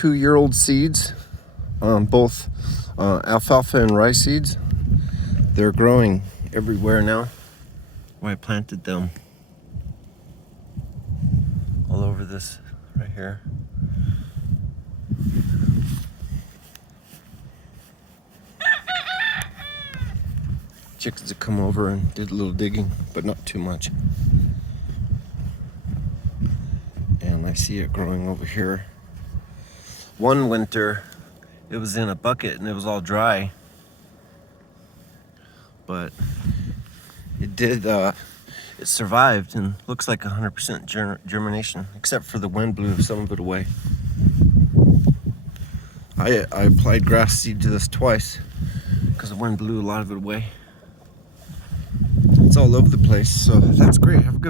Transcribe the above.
2-year-old seeds, both alfalfa and rye seeds. They're growing everywhere now. Where I planted them all over this right here. Chickens have come over and did a little digging, but not too much. And I see it growing over here. One winter, it was in a bucket and it was all dry. But it did, it survived and looks like 100% germination, except for the wind blew some of it away. I applied grass seed to this twice because the wind blew a lot of it away. It's all over the place, so that's great. Have a good